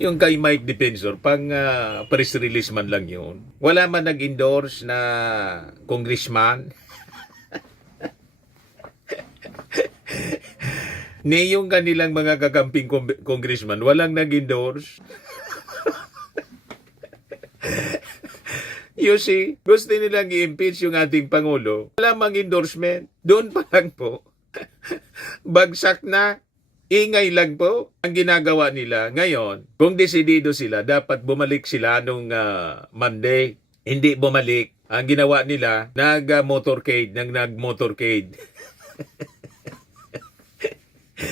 Yung kay Mike Defensor, pang press release man lang yun. Wala man nag-endorse na congressman. Ni yung kanilang mga kakamping congressman, walang nag-endorse. You see, gusto nilang i-impeach yung ating Pangulo. Wala mang endorsement. Doon pa lang po. Bagsak na. Ingay lang po ang ginagawa nila. Ngayon, kung desidido sila, dapat bumalik sila nung Monday. Hindi bumalik. Ang ginawa nila, nag-motorcade.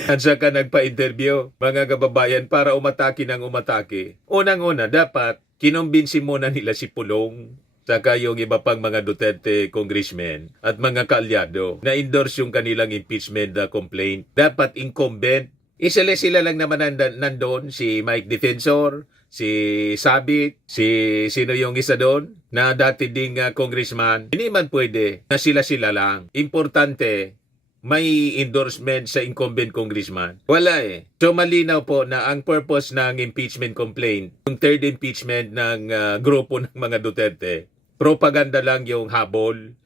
At saka nagpa-interview, mga kababayan, para umatake ng umatake. Unang-una, dapat kinumbinsi muna nila si Pulong, saka yung iba pang mga Duterte congressmen at mga kaalyado na endorse yung kanilang impeachment complaint. Dapat incumbent. Sila lang naman nandun, si Mike Defensor, si Sabit, sino yung isa doon na dati ding congressman. Hindi man pwede na sila lang. Importante, may endorsement sa incumbent congressman. Wala eh. So malinaw po na ang purpose ng impeachment complaint, yung third impeachment ng grupo ng mga Duterte, propaganda lang yung habol.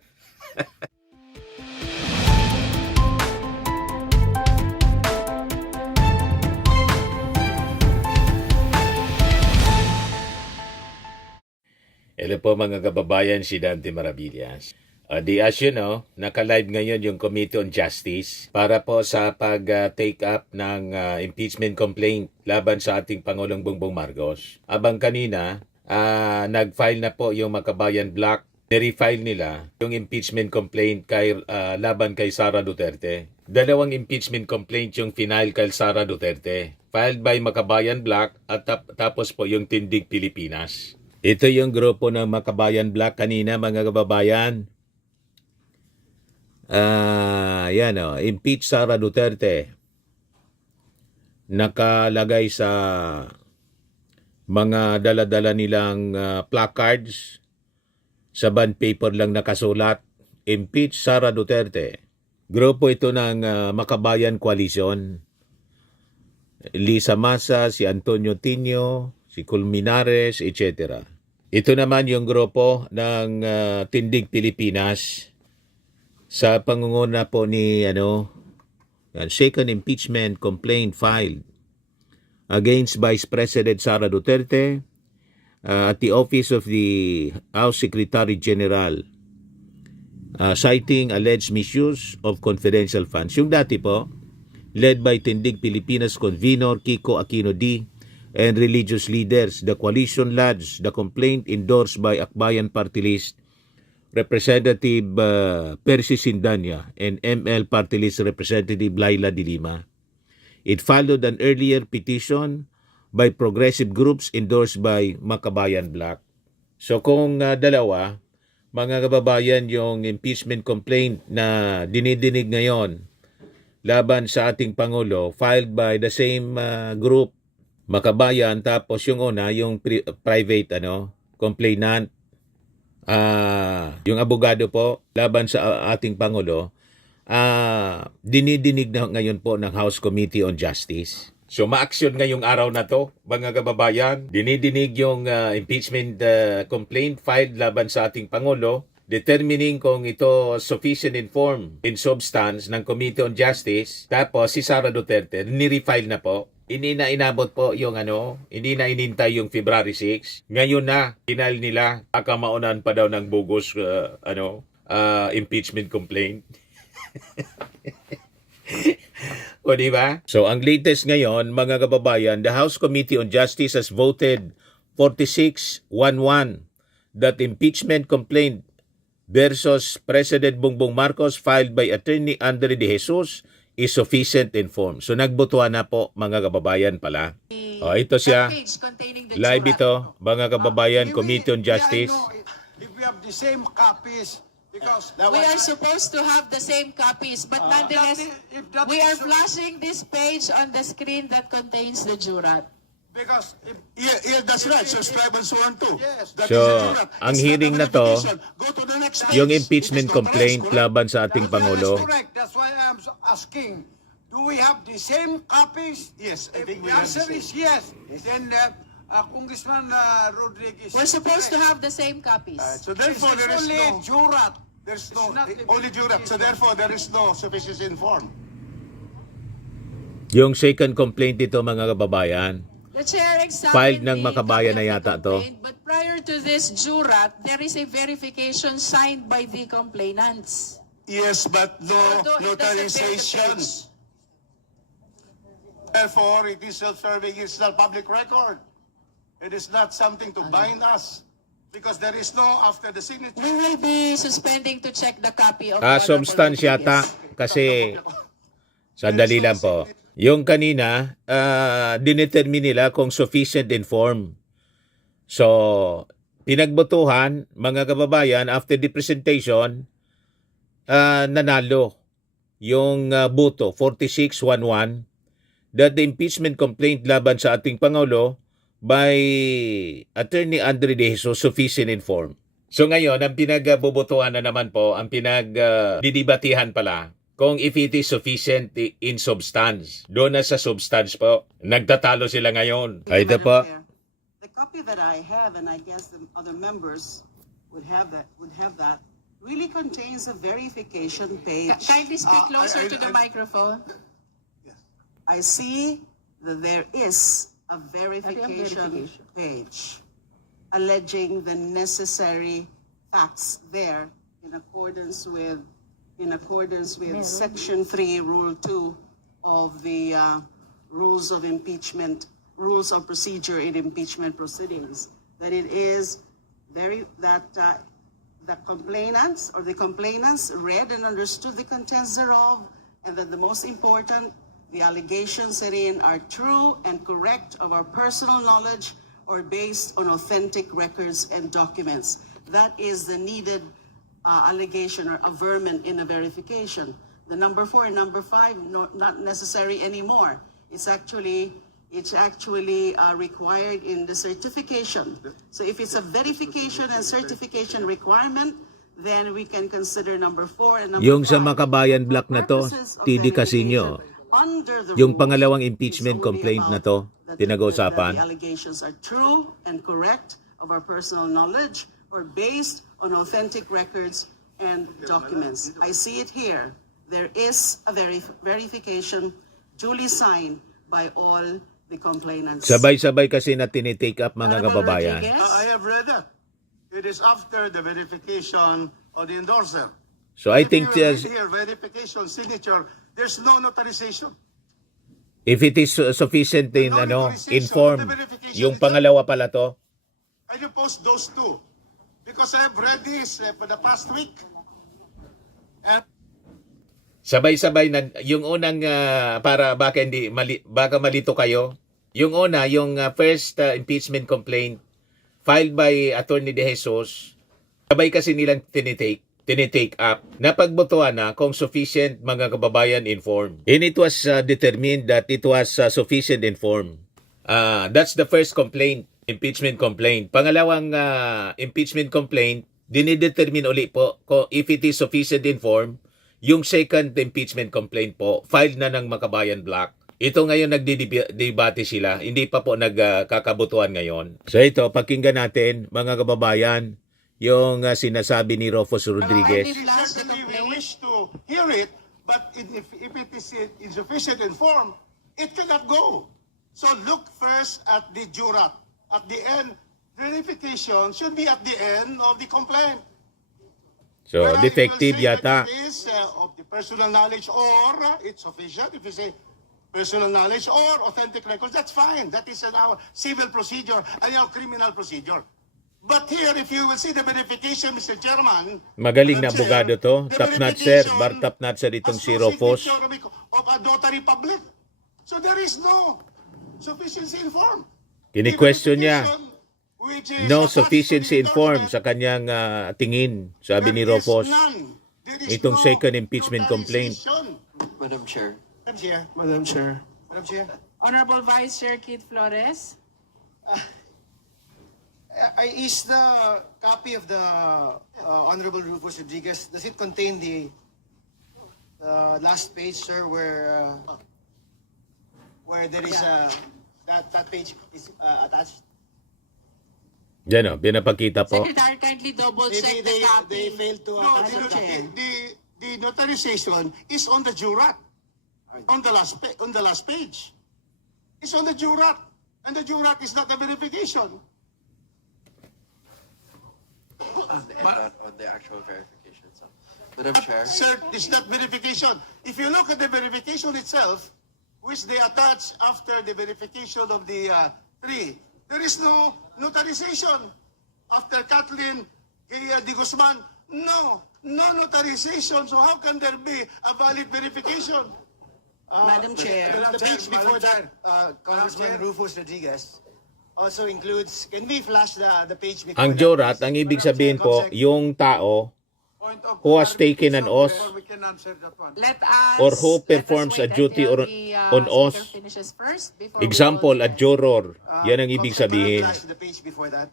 Hello po mga kababayan, si Dante Maravillas. As you know, naka-live ngayon yung Committee on Justice para po sa pag-take up ng impeachment complaint laban sa ating Pangulong Bongbong Marcos. Abang kanina, nag-file na po yung Makabayan Block. Nirefile nila yung impeachment complaint laban kay Sara Duterte. Dalawang impeachment complaint yung final kay Sara Duterte. Filed by Makabayan Block at tapos po yung Tindig Pilipinas. Ito yung grupo ng Makabayan Block kanina mga kababayan. Impeach Sara Duterte. Nakalagay sa mga dala-dala nilang placards. Sa bond paper lang nakasulat, Impeach Sara Duterte. Grupo ito ng Makabayan Coalition. Lisa Masa, si Antonio Tinio, si Colmenares, etc. Ito naman yung grupo ng Tindig Pilipinas. Sa pangunguna po ni second impeachment complaint filed against Vice President Sara Duterte at the Office of the House Secretary General citing alleged misuse of confidential funds. Yung dati po, led by Tindig Pilipinas convenor Kiko Aquino D. and religious leaders, the coalition lodged the complaint endorsed by Akbayan Party List Representative Percy Sindanya and ML Party List Representative Laila De Lima. It followed an earlier petition by progressive groups endorsed by Makabayan Block. So kung dalawa, mga kababayan, yung impeachment complaint na dinidinig ngayon laban sa ating Pangulo, filed by the same group, Makabayan, tapos yung una, yung private complainant, yung abogado po laban sa ating Pangulo, dinidinig na ngayon po ng House Committee on Justice. So ma-action ngayong araw na to, mga kababayan. Dinidinig yung impeachment complaint filed laban sa ating Pangulo, determining kung ito sufficient in form, in substance ng Committee on Justice. Tapos si Sara Duterte, nirefile na po. Hindi na inabot po yung hindi na inintay yung February 6. Ngayon na, final nila, maunaan pa daw ng bogus impeachment complaint. O diba? So ang latest ngayon, mga kababayan, the House Committee on Justice has voted 46-1-1 that impeachment complaint versus President Bongbong Marcos filed by Attorney Andre De Jesus is sufficient in form. So nagbotohan na po mga kababayan pala. Ito siya. Live ito, mga kababayan, Committee on Justice. If we have the same copies, because we are supposed to have the same copies, but nonetheless, we are flashing this page on the screen that contains the jurat. Because that's right. Subscribe and so on too. Yes. So, ang hearing na to, yung impeachment complaint laban sa ating Pangulo. That's correct. That's why I'm asking do we have the same copies? Yes, I If think we the have answer the is same. yes, then Congressman Rodriguez. We're supposed to have the same copies. So therefore, there is only no, jurat. there's It's no, not the only jurat. So therefore, there is no sufficiency in form. Yung second complaint dito mga kababayan, The chair examined filed ng the Makabayan copy na of the yata to. complaint, but prior to this jurat, there is a verification signed by the complainants. Yes, but no Although it doesn't bear the notarization. page. Therefore, it is self-serving. It's not public record. It is not something to bind us. Because there is no after the signature. We will be suspending to check the copy of substance yata kasi sandali lang po. Yung kanina, dinetermine nila kung sufficient in form. So, pinagbotohan, mga kababayan, after the presentation, nanalo yung boto, 46-11, that the impeachment complaint laban sa ating Pangulo by Attorney Andre De Jesus sufficient in form. So ngayon, ang pinagbobotohan na naman po, ang pinagdidibatihan pala, kung if it is sufficient in substance. Doon na sa substance po. Nagtatalo sila ngayon. Ay, ito Madam po. Chair, the copy that I have, and I guess the other members would have that, really contains a verification page. Kindly speak closer to the microphone. I see that there is a verification page alleging the necessary facts there in accordance with Section 3, Rule 2 of the Rules of Procedure in Impeachment Proceedings. That it is the complainants read and understood the contents thereof, and that the most important, the allegations therein are true and correct of our personal knowledge or based on authentic records and documents. That is the needed allegation or averment in a verification. The number 4 and number 5, not necessary anymore. It's actually required in the certification. So if it's a verification and certification requirement, then we can consider number 4 and number 5. Yung sa Makabayan Black na to, Purposes of TD Casino, verification under the yung rules, pangalawang it's impeachment only complaint na about to, that pinag-uusapan. the allegations are true and correct of our personal knowledge or based on authentic records and documents. I see it here. There is a verification duly signed by all the complainants. Sabay-sabay kasi na tinitake up mga Honorable kababayan. Rodriguez? I have read that. It is after the verification of the endorser. So I If think you read here, verification, signature, there's no notarization. if it is sufficient in inform, yung pangalawa pala to, I will post those two. Because I have read this for the past week. And sabay-sabay na yung unang para baka malito kayo. Yung una, yung first impeachment complaint filed by Attorney De Jesus, sabay kasi nilang tinitake up. Napagbotohan na kung sufficient mga kababayan informed. And it was determined that it was sufficient informed. That's the first complaint, impeachment complaint. Pangalawang impeachment complaint, dinidetermine uli po kung if it is sufficient informed. Yung second impeachment complaint po, filed na ng Makabayan Black. Ito ngayon nagdidebate sila, hindi pa po nagkakabutuhan ngayon. So ito, pakinggan natin mga kababayan, yung sinasabi ni Rufus Rodriguez. certainly we wish to hear it, but if it is insufficient in form, it cannot go. So look first at the jurat. At the end, verification should be at the end of the complaint. So, Whether defective you will say yata. that it is of the personal knowledge or it's sufficient. If you say personal knowledge or authentic records, that's fine. That is our civil procedure and our criminal procedure. But here, if you will see the verification, Mr. Chairman, Magaling na Madam Chair, abogado to. the Top-notch sir. verification Bar top-notch sir itong has si no Rufus. signature of a notary public. So there is no sufficiency in form. Kini-question The niya. verification, which is No attached to the sufficiency informed endorsement, sa kanyang tingin, sabi ni there is Rufus. none. There is Itong no second impeachment complaint. notarization. Madam Chair. Madam Chair. Madam Chair. Madam Chair. Honorable Vice Chair Keith Flores. Is the copy of the Honorable Rufus Rodriguez, does it contain the last page, sir, where there is that page is attached. Yan o, pinapakita po. Secretary, kindly double check Maybe the copy. they failed to No, attach Madam Chair. the notarization is on the jurat. On the last page. It's on the jurat. And the jurat is not a verification. on the actual verification. So, Madam Chair. Sir, it's not verification. If you look at the verification itself, which they attach after the verification of the three, there is no notarization. After Kathleen Gaya de Guzman, no notarization. So how can there be a valid verification? Madam Chair. The page before that, Congressman Rufus Rodriguez, also includes, can we flash the page before Ang that, jurat, please? ang ibig Madam Chair, sabihin po, Comsec. yung tao Point of who has taken an oath before we can answer that one. Let us, or who let us performs a wait duty until or the, on oath. speaker finishes first before we Example, vote. a juror. Yan ang ibig Comsec, can we sabihin. flash the page before that?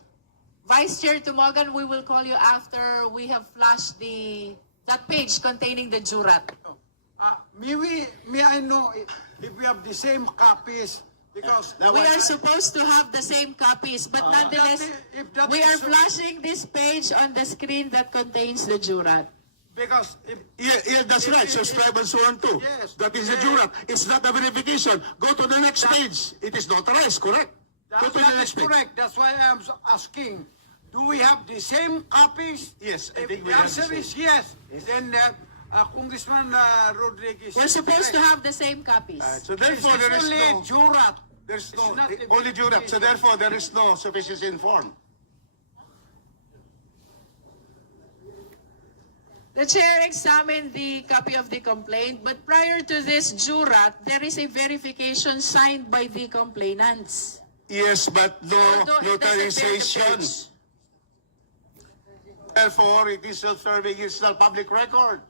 Vice Chair Tumogan, we will call you after we have flashed that page containing the jurat. May I know if we have the same copies? Because Now, We are supposed to have the same copies, but nonetheless, if that we is are so- flashing this page on the screen that contains the jurat. because if Yeah, that's right. Subscribe and so on too. Yes. That is the jurat. It's not a verification. Go to the next page. It is notarized, correct? Go to the that is next page. correct, that's why I'm asking. Do we have the same copies? Yes, I If think we the have answer the is yes, then Congressman Rodriguez. We're supposed to have the same copies. So therefore, there is only no... jurat. There's It's no... not a Only jurat. So verification. therefore, there is no sufficiency in form. The chair examined the copy of the complaint, but prior to this jurat, there is a verification signed by the complainants. Yes, but no Although it doesn't bear the notarization. page. Therefore, it is self-serving. It's not public record.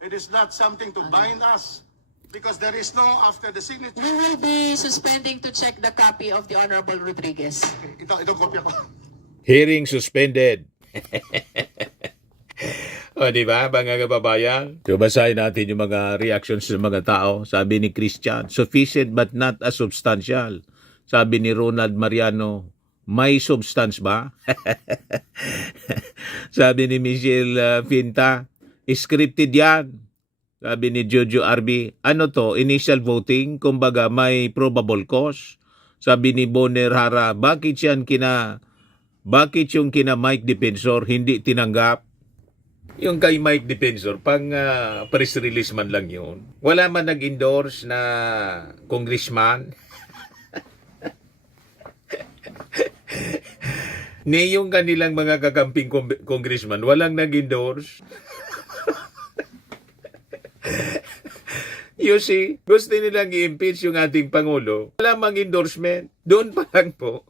It is not something to bind us. Because there is no after the signature. We will be suspending to check the copy of the Honorable Rodriguez. Ito kopya ko. Hearing suspended. O, di ba, mga kababayan? So, basahin natin yung mga reactions ng mga tao. Sabi ni Christian, sufficient but not as substantial. Sabi ni Ronald Mariano, may substance ba? Sabi ni Michelle Finta, scripted yan. Sabi ni Jojo Arby, ano to, initial voting, kumbaga may probable cause. Sabi ni Bonner Hara, bakit yung kina Mike Defensor hindi tinanggap? Yung kay Mike Defensor, pang press release man lang yun. Wala man nag-endorse na congressman. Ni yung kanilang mga kakamping congressman, walang nag-endorse. You see, gusto nilang i-impeach yung ating Pangulo. Wala mang endorsement. Doon pa lang po.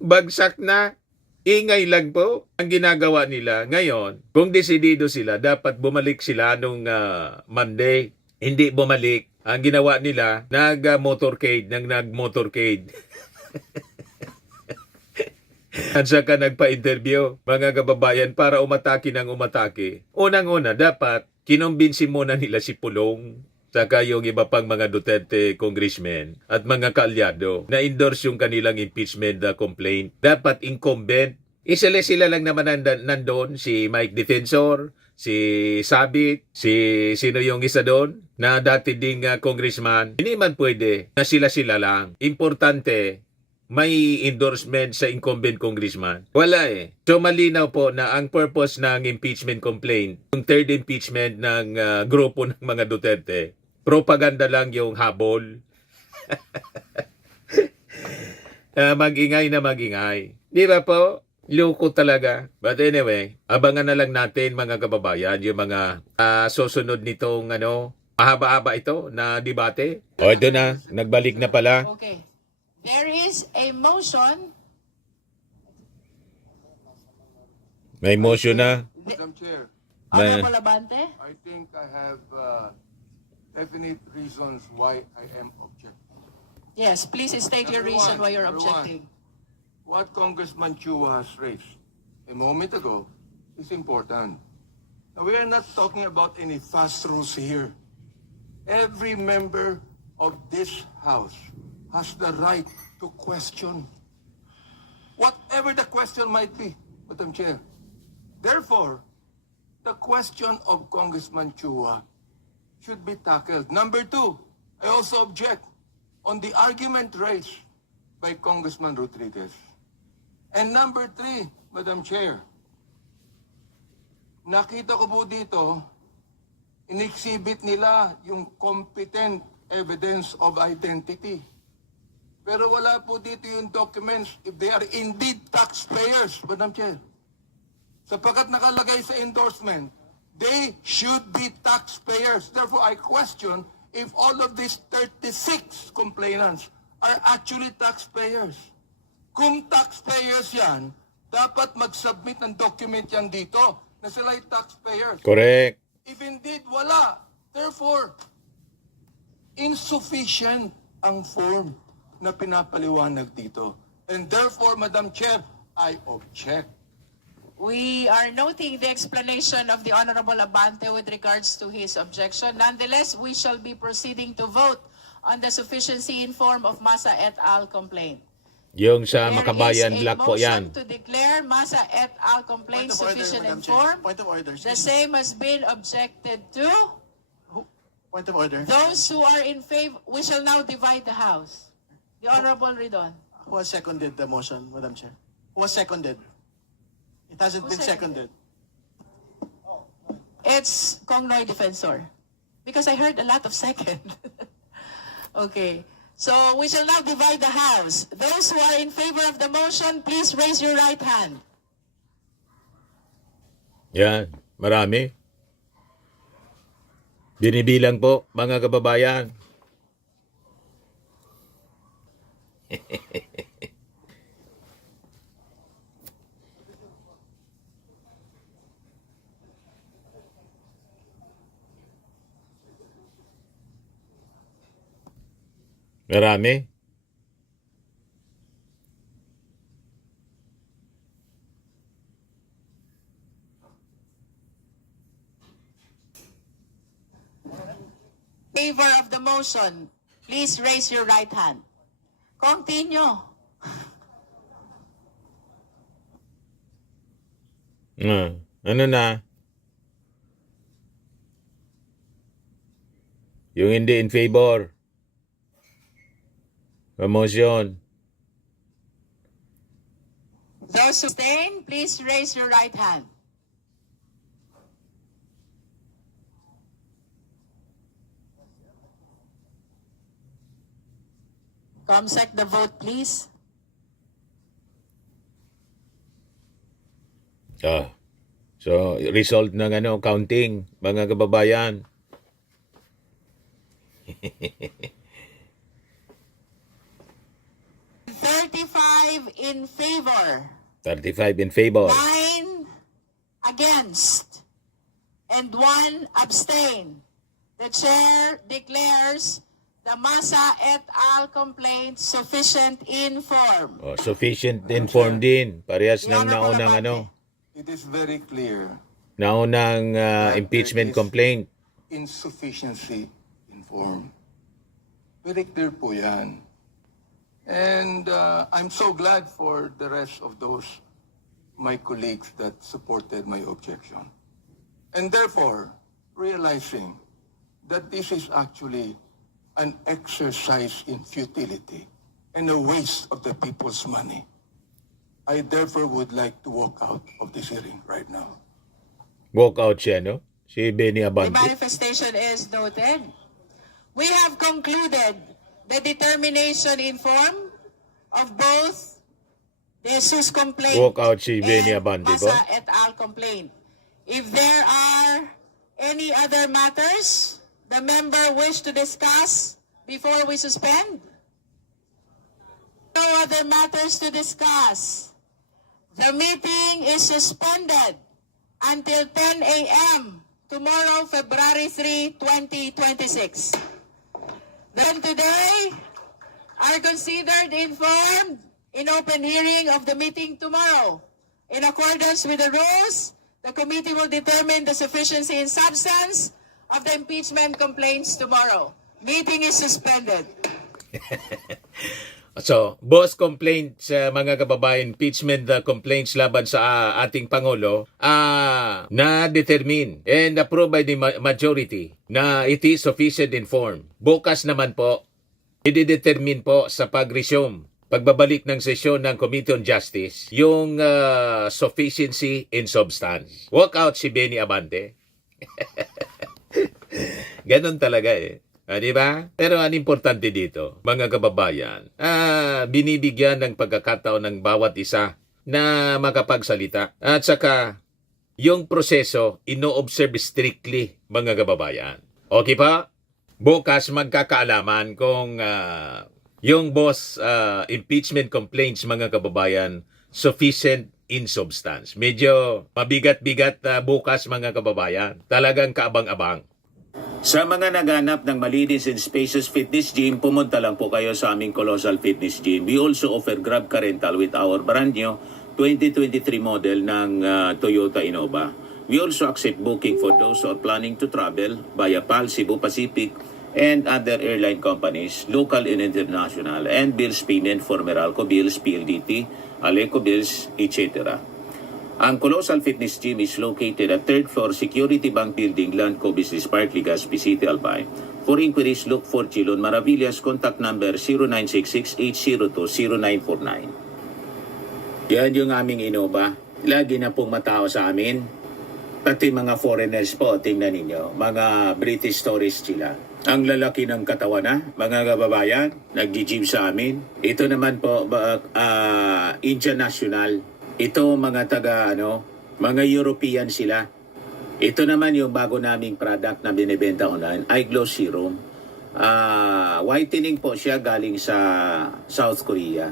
Bagsak na. Ingay lang po ang ginagawa nila. Ngayon, kung desidido sila, dapat bumalik sila nung Monday. Hindi bumalik. Ang ginawa nila, nag-motorcade. At saka nagpa-interview, mga kababayan, para umatake ng umatake. Unang-una, dapat kinumbinsi muna nila si Pulong, saka yung iba pang mga Duterte congressmen at mga kaalyado na endorse yung kanilang impeachment complaint. Dapat incumbent. Sila lang naman nandun, si Mike Defensor, si Sabit, si sino yung isa doon na dati ding congressman. Hindi man pwede na sila lang. Importante, may endorsement sa incumbent congressman. Wala eh. So malinaw po na ang purpose ng impeachment complaint, yung third impeachment ng grupo ng mga Duterte, propaganda lang yung habol. Mag-ingay na mag-ingay. Di ba po? Loko talaga. But anyway, abangan na lang natin mga kababayan yung mga susunod nitong mahaba-haba ito na debate. O ito na, nagbalik na pala. Okay. There is a motion. May motion na. Madam Chair, May- Honorable Abante? I think I have definite reasons why I am objecting. Yes, please state your Number reason one, why you're number objecting. What Congressman Chua has raised a moment ago is important. Now, we are not talking about any fast rules here. Every member of this House has the right to question whatever the question might be, Madam Chair. Therefore, the question of Congressman Chua should be tackled. Number two, I also object on the argument raised by Congressman Rodriguez. And number three, Madam Chair, nakita ko po dito, in-exhibit nila yung competent evidence of identity. Pero wala po dito yung documents if they are indeed taxpayers, Madam Chair. Sapagkat nakalagay sa endorsement, they should be taxpayers. Therefore, I question if all of these 36 complainants are actually taxpayers. Kung taxpayers yan, dapat mag-submit ng document yan dito na sila ay taxpayers. Correct. If indeed wala, therefore, insufficient ang form na pinapaliwanag dito. And therefore, Madam Chair, I object. We are noting the explanation of the Honorable Abante with regards to his objection. Nonetheless, we shall be proceeding to vote on the sufficiency in form of Masa et al. Complaint. Yung sa There Makabayan is a Black po yan. motion to declare Masa et al. Complaint Point of order, sufficient in Madam Chair. form. Point of order. The same has been objected to. Point of order. Those who are in favor, we shall now divide the House. The Honorable Ridon. Who has seconded the motion, Madam Chair? Who has seconded? It hasn't Who been seconded. It's Kong Noy Defensor. Because I heard a lot of second. Okay. So we shall now divide the House. Those who are in favor of the motion, please raise your right hand. Yan, marami. Binibilang po, mga kababayan. Marami. Favor of the motion, please raise your right hand. Continue. Ano na? Yung hindi in favor. Motion. Those who abstain, please raise your right hand. Comsec the vote, please. So, result ng counting, mga kababayan. 35 in favor. 35 in favor. 9 against. And 1 abstain. The chair declares the Masa et al. Complaint sufficient in form. Sufficient informed din. Parehas ng naunang It is very clear naunang impeachment complaint. insufficiency in form. Very clear po yan. And I'm so glad for the rest of those, my colleagues that supported my objection. And therefore, realizing that this is actually an exercise in futility and a waste of the people's money, I therefore would like to walk out of this hearing right now. Walk out siya, no? Si Benny The Abante. manifestation is noted. We have concluded the determination in form of both the Jesus complaint Walk out si Benny and Abante po. Masa et al. Complaint. If there are any other matters the member wish to discuss before we suspend? No other matters to discuss. The meeting is suspended until 10 a.m. tomorrow, February 3, 2026. Then today are considered informed in open hearing of the meeting tomorrow. In accordance with the rules, The committee will determine the sufficiency and substance of the impeachment complaints tomorrow. Meeting is suspended. So, boss complaint sa mga kababayan, impeachment complaints laban sa ating Pangulo, na-determine and approved by the majority na it is sufficient in form. Bukas naman po, i-determine po sa pag-resume, pagbabalik ng sesyon ng Committee on Justice, yung sufficiency in substance. Walk out si Benny Abante. Ganon talaga eh. Di ba? Pero ang importante dito, mga kababayan, binibigyan ng pagkakataon ng bawat isa na makapagsalita. At saka, yung proseso, ino-observe strictly, mga kababayan. Okay pa? Bukas magkakaalaman kung yung boss impeachment complaints, mga kababayan, sufficient in substance. Medyo mabigat-bigat bukas, mga kababayan. Talagang kaabang-abang. Sa mga naghanap ng malinis and spacious fitness gym, pumunta lang po kayo sa aming Colossal Fitness Gym. We also offer Grab Car Rental with our brand new 2023 model ng Toyota Innova. We also accept booking for those who are planning to travel via PAL, Cebu Pacific, and other airline companies, local and international, and bills payment for Meralco Bills, PLDT, Aleco Bills, etc. Ang Colossal Fitness Gym is located at 3rd floor Security Bank Building, Landco Business Park, Legazpi City, Albay. For inquiries, look for Chilon Maravillas. Contact number 0966-802-0949. Yan yung aming Innova. Lagi na pong matao sa amin. Pati mga foreigners po, tingnan ninyo. Mga British tourists sila. Ang lalaki ng katawan na, mga kababayan, nag-gym sa amin. Ito naman po, Indian National. Ito mga mga European sila. Ito naman yung bago naming product na binibenta online, Eye Glow Serum. Whitening po siya galing sa South Korea.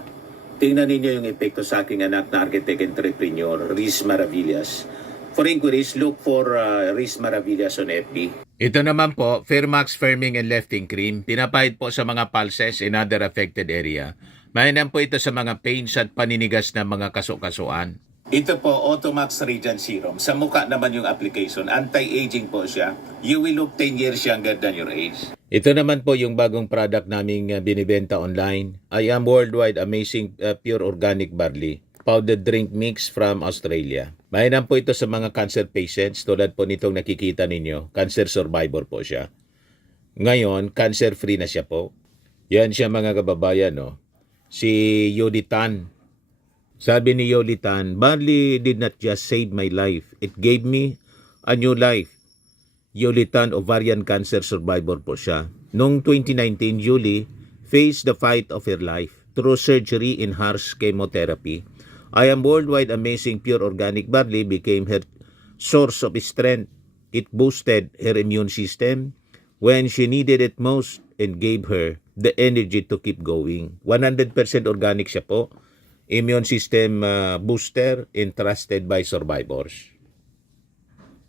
Tingnan ninyo yung epekto sa aking anak na architect entrepreneur, Riz Maravillas. For inquiries, look for Riz Maravillas on FB. Ito naman po, Fairmax Firming and Lifting Cream. Pinapahid po sa mga pulses in other affected area. Mainam po ito sa mga pains at paninigas na mga kasukasuan. Ito po, Automax Radiant Serum. Sa mukha naman yung application. Anti-aging po siya. You will look 10 years younger than your age. Ito naman po yung bagong product naming binibenta online. I am Worldwide Amazing Pure Organic Barley Powdered Drink Mix from Australia. Mainam po ito sa mga cancer patients. Tulad po nitong nakikita ninyo. Cancer survivor po siya. Ngayon, cancer-free na siya po. Yan siya, mga kababayan, no? Si Yoli Tan. Sabi ni Yoli Tan, barley did not just save my life. It gave me a new life. Yoli Tan, ovarian cancer survivor po siya. Noong 2019, Yoli faced the fight of her life through surgery and harsh chemotherapy. I am Worldwide Amazing Pure Organic Barley became her source of strength. It boosted her immune system when she needed it most and gave her the energy to keep going. 100% organic siya po. Immune system booster and trusted by survivors.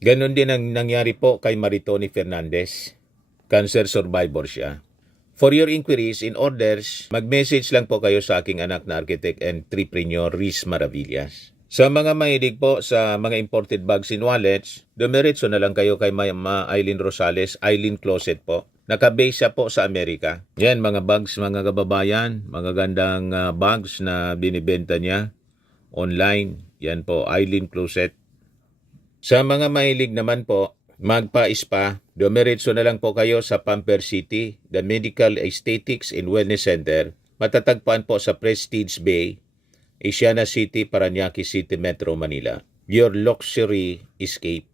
Ganon din ang nangyari po kay Maritoni Fernandez. Cancer survivor siya. For your inquiries and orders, mag-message lang po kayo sa aking anak na architect and entrepreneur, Riz Maravillas. Sa mga mahilig po sa mga imported bags and wallets, dumiretso na lang kayo kay Ma'am Aileen Rosales, Aileen Closet po. Nakabase siya po sa Amerika. Yan, mga bags, mga kababayan, mga gandang bags na binibenta niya online. Yan po, Aileen Closet. Sa mga mahilig naman po, magpa-spa, dumiretso na lang po kayo sa Pamper City, the Medical Aesthetics and Wellness Center. Matatagpuan po sa Prestige Bay, Asiana City, Parañaque City, Metro Manila. Your luxury escape.